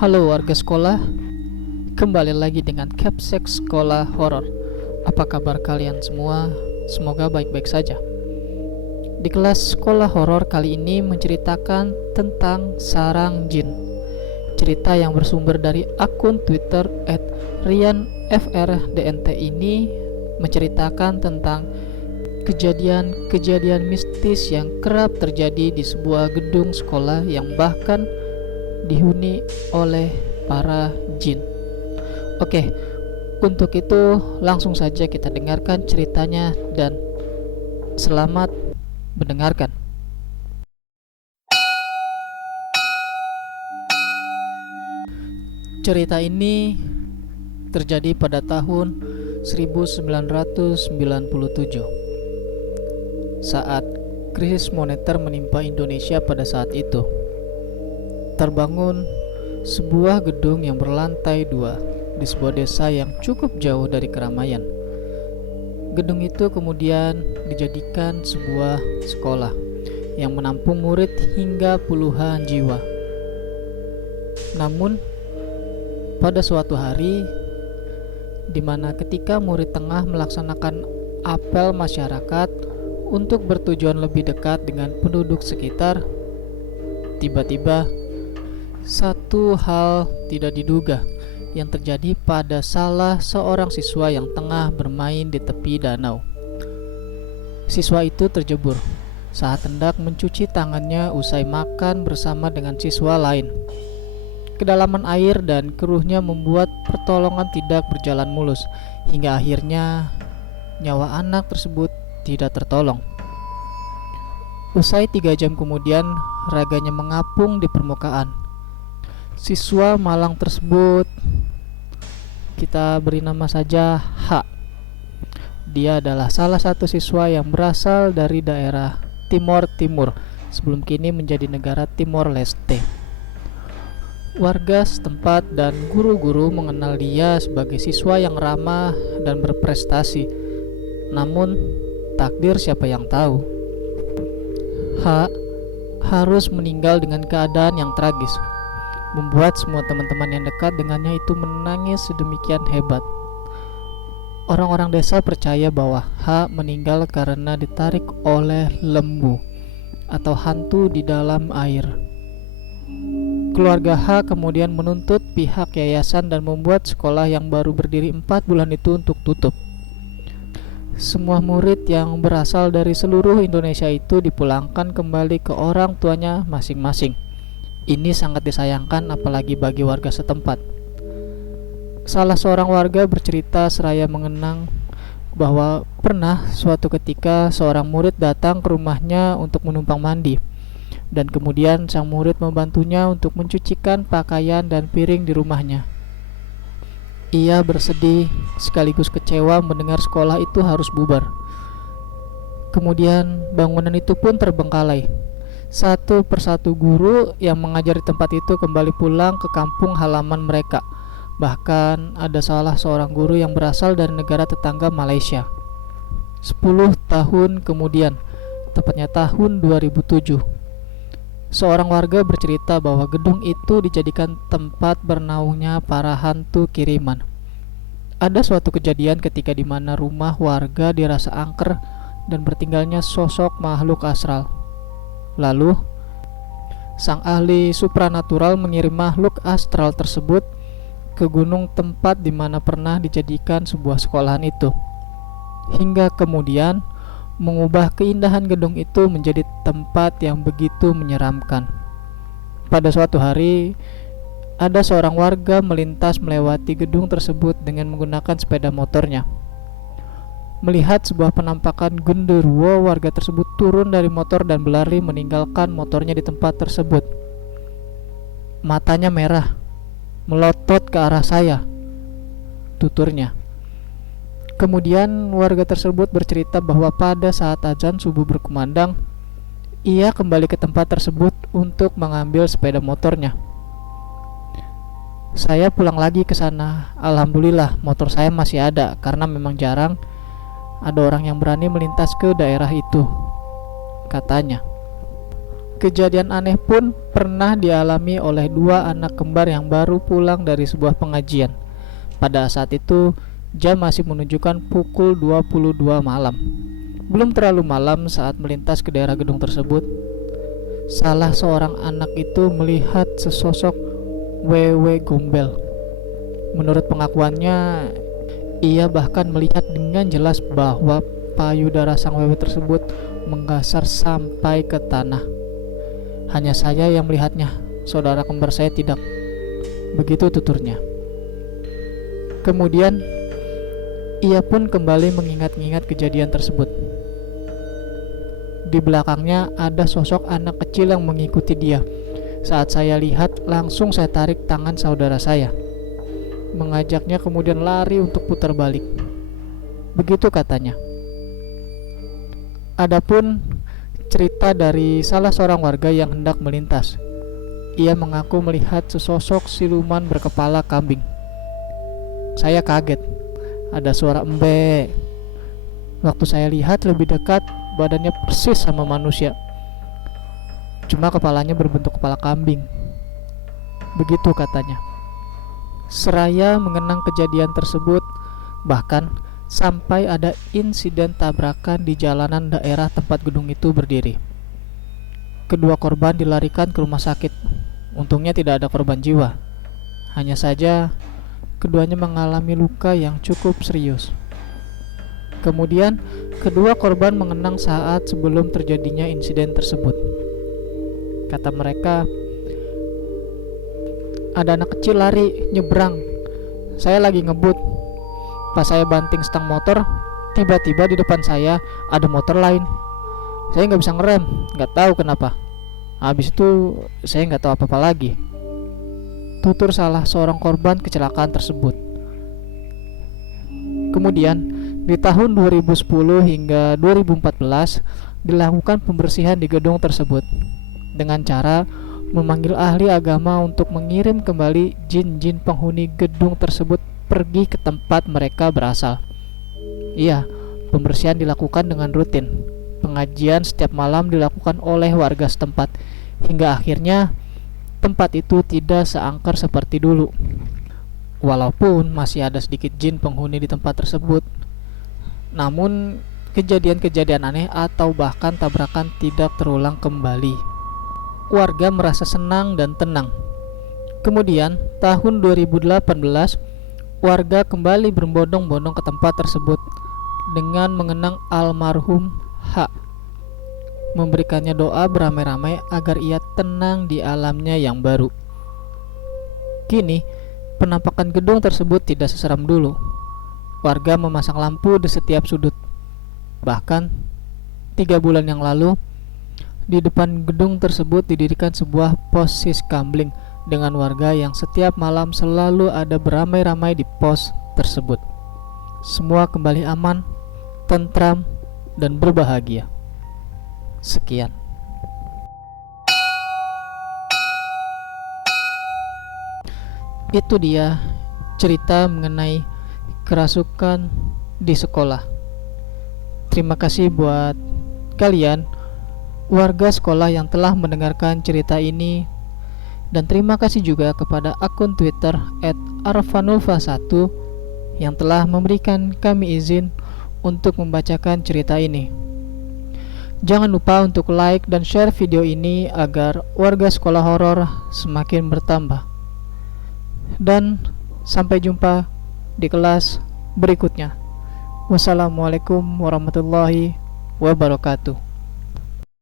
Halo warga sekolah, kembali lagi dengan Capsek Sekolah Horor. Apa kabar kalian semua? Semoga baik-baik saja. Di kelas sekolah horor kali ini menceritakan tentang sarang jin. Cerita yang bersumber dari akun Twitter @rianfrdnt ini menceritakan tentang kejadian-kejadian mistis yang kerap terjadi di sebuah gedung sekolah yang bahkan dihuni oleh para jin. Oke, untuk itu langsung saja kita dengarkan ceritanya dan selamat mendengarkan. Cerita ini terjadi pada tahun 1997 saat krisis moneter menimpa Indonesia pada saat itu. Terbangun sebuah gedung yang berlantai 2 di sebuah desa yang cukup jauh dari keramaian. Gedung itu kemudian dijadikan sebuah sekolah yang menampung murid hingga puluhan jiwa. Namun, pada suatu hari di mana ketika murid tengah melaksanakan apel masyarakat untuk bertujuan lebih dekat dengan penduduk sekitar, tiba-tiba satu hal tidak diduga yang terjadi pada salah seorang siswa yang tengah bermain di tepi danau. Siswa itu terjebur saat hendak mencuci tangannya usai makan bersama dengan siswa lain. Kedalaman air dan keruhnya membuat pertolongan tidak berjalan mulus, hingga akhirnya nyawa anak tersebut tidak tertolong. Usai 3 jam kemudian, raganya mengapung di permukaan. Siswa malang tersebut kita beri nama saja H. Dia adalah salah satu siswa yang berasal dari daerah Timor Timur sebelum kini menjadi negara Timor Leste. Warga setempat dan guru-guru mengenal dia sebagai siswa yang ramah dan berprestasi. Namun, takdir siapa yang tahu. H harus meninggal dengan keadaan yang tragis, membuat semua teman-teman yang dekat dengannya itu menangis sedemikian hebat. Orang-orang desa percaya bahwa H meninggal karena ditarik oleh lembu atau hantu di dalam air. Keluarga H kemudian menuntut pihak yayasan dan membuat sekolah yang baru berdiri 4 bulan itu untuk tutup. Semua murid yang berasal dari seluruh Indonesia itu dipulangkan kembali ke orang tuanya masing-masing. Ini sangat disayangkan apalagi bagi warga setempat. Salah seorang warga bercerita seraya mengenang bahwa pernah suatu ketika seorang murid datang ke rumahnya untuk menumpang mandi, dan kemudian sang murid membantunya untuk mencucikan pakaian dan piring di rumahnya. Ia bersedih sekaligus kecewa mendengar sekolah itu harus bubar. Kemudian bangunan itu pun terbengkalai. Satu persatu guru yang mengajar di tempat itu kembali pulang ke kampung halaman mereka. Bahkan ada salah seorang guru yang berasal dari negara tetangga Malaysia. 10 tahun kemudian, tepatnya tahun 2007, seorang warga bercerita bahwa gedung itu dijadikan tempat bernaungnya para hantu kiriman. Ada suatu kejadian ketika di mana rumah warga dirasa angker dan bertinggalnya sosok makhluk astral. Lalu, sang ahli supranatural mengirim makhluk astral tersebut ke gunung tempat di mana pernah dijadikan sebuah sekolahan itu, hingga kemudian mengubah keindahan gedung itu menjadi tempat yang begitu menyeramkan. Pada suatu hari, ada seorang warga melintas melewati gedung tersebut dengan menggunakan sepeda motornya. Melihat sebuah penampakan genderuwo, warga tersebut turun dari motor dan berlari meninggalkan motornya di tempat tersebut. Matanya merah, melotot ke arah saya, tuturnya. Kemudian warga tersebut bercerita bahwa pada saat azan subuh berkumandang, ia kembali ke tempat tersebut untuk mengambil sepeda motornya. Saya pulang lagi ke sana. Alhamdulillah motor saya masih ada karena memang jarang ada orang yang berani melintas ke daerah itu, katanya. Kejadian aneh pun pernah dialami oleh dua anak kembar yang baru pulang dari sebuah pengajian. Pada saat itu, jam masih menunjukkan pukul 22 malam. Belum terlalu malam saat melintas ke daerah gedung tersebut. Salah seorang anak itu melihat sesosok wewe gombel. Menurut pengakuannya, ia bahkan melihat dengan jelas bahwa payudara sang wewe tersebut menggasar sampai ke tanah. Hanya saya yang melihatnya, saudara kembar saya tidak. Begitu tuturnya. Kemudian, ia pun kembali mengingat-ingat kejadian tersebut. Di belakangnya ada sosok anak kecil yang mengikuti dia. Saat saya lihat, langsung saya tarik tangan saudara saya, mengajaknya kemudian lari untuk putar balik. Begitu katanya. Adapun cerita dari salah seorang warga yang hendak melintas. Ia mengaku melihat sesosok siluman berkepala kambing. Saya kaget. Ada suara embe. Waktu saya lihat lebih dekat, badannya persis sama manusia. Cuma kepalanya berbentuk kepala kambing. Begitu katanya. Seraya mengenang kejadian tersebut, bahkan sampai ada insiden tabrakan di jalanan daerah tempat gedung itu berdiri. Kedua korban dilarikan ke rumah sakit. Untungnya tidak ada korban jiwa. Hanya saja keduanya mengalami luka yang cukup serius. Kemudian kedua korban mengenang saat sebelum terjadinya insiden tersebut. Kata mereka, ada anak kecil lari nyebrang. Saya lagi ngebut. Pas saya banting stang motor, tiba-tiba di depan saya ada motor lain. Saya nggak bisa ngerem, nggak tahu kenapa. Habis itu saya nggak tahu apa-apa lagi. Tutur salah seorang korban kecelakaan tersebut. Kemudian di tahun 2010 hingga 2014 dilakukan pembersihan di gedung tersebut dengan cara memanggil ahli agama untuk mengirim kembali jin-jin penghuni gedung tersebut pergi ke tempat mereka berasal. Iya, pembersihan dilakukan dengan rutin. Pengajian setiap malam dilakukan oleh warga setempat, hingga akhirnya tempat itu tidak seangker seperti dulu. Walaupun masih ada sedikit jin penghuni di tempat tersebut, namun kejadian-kejadian aneh atau bahkan tabrakan tidak terulang kembali. Warga merasa senang dan tenang. Kemudian, tahun 2018, warga kembali berbondong-bondong ke tempat tersebut dengan mengenang almarhum H, memberikannya doa beramai-ramai agar ia tenang di alamnya yang baru. Kini, penampakan gedung tersebut tidak seseram dulu. Warga memasang lampu di setiap sudut. Bahkan, 3 bulan yang lalu, di depan gedung tersebut didirikan sebuah pos siskamling dengan warga yang setiap malam selalu ada beramai-ramai di pos tersebut. Semua kembali aman, tentram, dan berbahagia. Sekian. Itu dia cerita mengenai kerasukan di sekolah. Terima kasih buat kalian warga sekolah yang telah mendengarkan cerita ini. Dan terima kasih juga kepada akun Twitter @arfanulfa1 yang telah memberikan kami izin untuk membacakan cerita ini. Jangan lupa untuk like dan share video ini agar warga sekolah horor semakin bertambah. Dan sampai jumpa di kelas berikutnya. Wassalamualaikum warahmatullahi wabarakatuh.